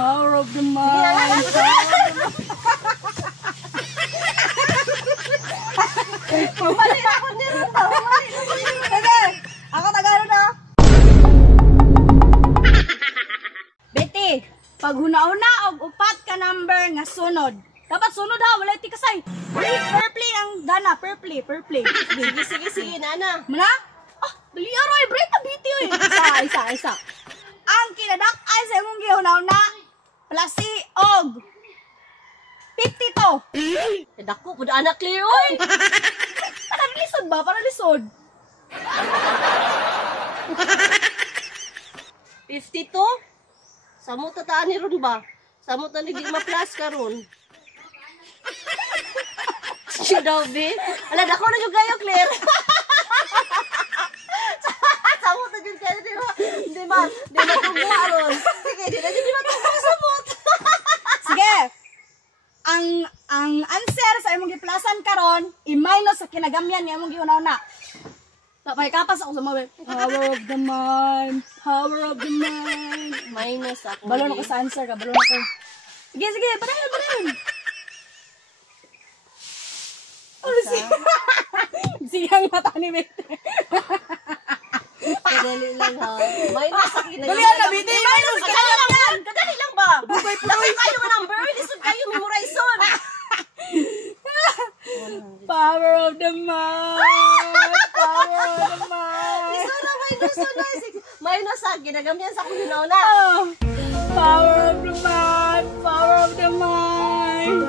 Power of the mind. Mali ako nila daw. Sige, ako Tagalog na. Betty, pag huna-una og upat ka number nga sunod. Dapat sunod ha, wala ti kasay. Purple ang gana, purple. Sige, nana. Mana? Ah, dali aroy, break na Betty oy. Isa. Ang kinadak-ay sa imong gihuna-una, plasi og 52. Dako pud anak Cleo oy. Parang lisod ba? Parang lisod. 52. Samot tataan ni ron ba? Samot na ni di ma-plus karon. Siya daw be. Ala dako na jud kayo Claire. Samot na jud kayo di ba? Di ba tunggu aron. Sige, di ba tunggu samot. Sige. Ang answer sa imong giplasan karon i-minus sa kinagamyan ni imong gihuna-una. Tapay kapas ako sa mga power of the mind. Minus ako. Balon ako sa answer ka, balon ako. Sige, banayan. Sige ang mata ni Betty. Kadali lang ha. Minus ako. Dali na Betty, minus ka lang. Kadali lang ba? Laki kayo ng number. Lisod kayo memorize on. Power of the mind. Lisod na minus on. Minus ha. Ginagamyan sa akong hinauna. Power of the mind.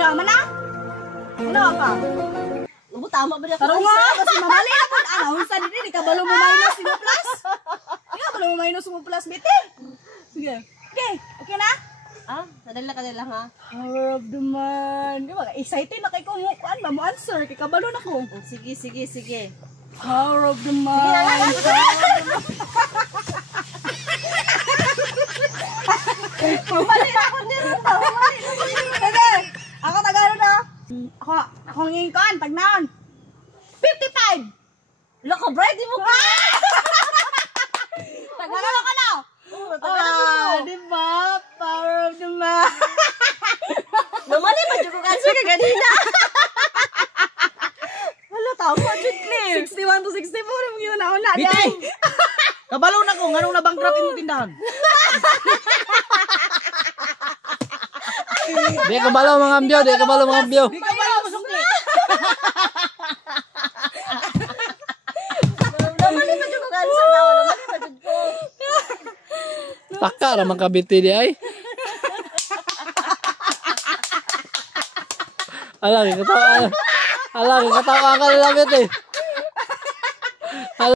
Yaman na? Ano ka? Tama ba na Pero nga, kasi mamali na po. Unsa din, di ka balo mo minus mo plus? Di ka balo mo minus mo plus, Betty? Sige. Okay na? Ah, kadali lang ha. Power of the mind. Di ba, excited na kay kumukuan ba mo answer? Kay kabalo na ko. Sige. Power of the mind. Mali ako nila daw. Sige, ako Tagalog na. Ako ngingkuan, tagnaon. 55! Loko, bright, di mo ba? Tagalog ka na. Diba? Power of the mind. Namali ba dyan kong answer ka ganina? Wala, tama, dyan, Claire. 61 to 64 yung yun-una. Betty! Kabalo na ko, nganong na-bankrupt imong tindahan? Di kabalo mga ambyo, Di kabalo mo sukli. Namali ba dyan kong answer daw? Namali ba dyan ko? Taka ramang kabiti di ay. Alang katawa ka lang Betty.